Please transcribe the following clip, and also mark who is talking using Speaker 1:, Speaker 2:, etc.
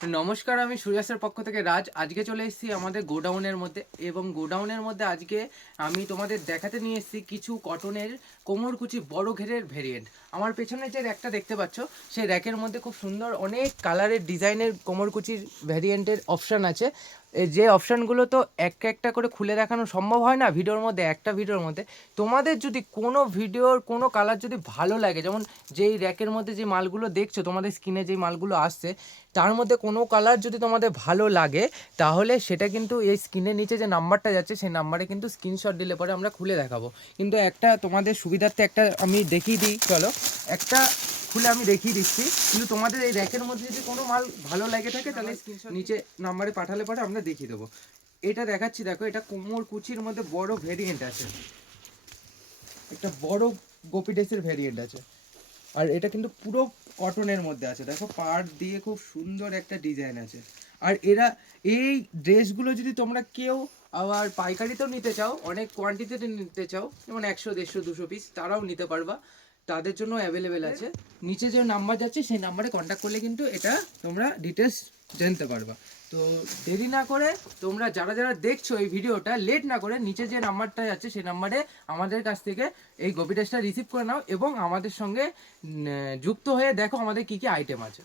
Speaker 1: নমস্কার, আমি সূর্যাসের পক্ষ থেকে রাজ। আজকে চলে এসেছি আমাদের গোডাউনের মধ্যে এবং গোডাউনের মধ্যে আজকে আমি তোমাদের দেখাতে নিয়ে এসেছি কিছু কটনের কোমরকুচি বড় ঘেরের ভেরিয়েন্ট আমার পেছনে যে র্যাকটা দেখতে পাচ্ছ, সেই র্যাকের মধ্যে খুব সুন্দর অনেক কালারের ডিজাইনের কোমরকুচির ভেরিয়েন্টের অপশান আছে। যে অপশানগুলো তো একটা একটা করে খুলে দেখানো সম্ভব হয় না ভিডিওর মধ্যে, একটা ভিডিওর মধ্যে। তোমাদের যদি কোনো ভিডিওর কোনো কালার যদি ভালো লাগে, যেমন যেই র্যাকের মধ্যে যে মালগুলো দেখছ, তোমাদের স্ক্রিনে যেই মালগুলো আসছে, তার মধ্যে কোনো কালার যদি তোমাদের ভালো লাগে, তাহলে সেটা কিন্তু এই স্ক্রিনের নিচে যে নাম্বারটা যাচ্ছে, সেই নাম্বারে কিন্তু স্ক্রিনশট দিলে পরে আমরা খুলে দেখাবো। কিন্তু একটা তোমাদের সুবিধার্থে একটা আমি দেখিয়ে দিই, চলো। একটা খুলে আমি দেখিয়ে দিচ্ছি। কিন্তু তোমাদের এই র্যাকের মধ্যে যদি কোনো মাল ভালো লাগে থাকে তাহলে নিচে নাম্বারে পাঠালে পরে আমরা দেখিয়ে দেবো। এটা দেখাচ্ছি দেখো এটা কোমর কুচির মধ্যে বড় ভেরিয়েন্ট আছে। একটা বড় গোপি ড্রেসের ভেরিয়েন্ট আছে। আর এটা কিন্তু পুরো কটনের মধ্যে আছে। দেখো পাড় দিয়ে খুব সুন্দর একটা ডিজাইন আছে। আর এরা এই ড্রেসগুলো যদি তোমরা কেউ আবার পাইকারিতেও নিতে চাও অনেক কোয়ান্টিটিতে নিতে চাও যেমন একশো দেড়শো দুশো পিস তারাও নিতে পারবা। তাদের জন্য অ্যাভেলেবেল আছে। নিচে যে নাম্বার যাচ্ছে, সেই নাম্বারে কন্ট্যাক্ট করলে কিন্তু এটা তোমরা ডিটেলস জানতে পারবা। তো দেরি না করে তোমরা যারা যারা দেখছ এই ভিডিওটা লেট না করে নিচে যে নাম্বারটা যাচ্ছে, সেই নাম্বারে আমাদের কাছ থেকে এই গোপি টেস্টটা রিসিভ করে নাও এবং আমাদের সঙ্গে যুক্ত হয়ে দেখো আমাদের কী কী আইটেম আছে।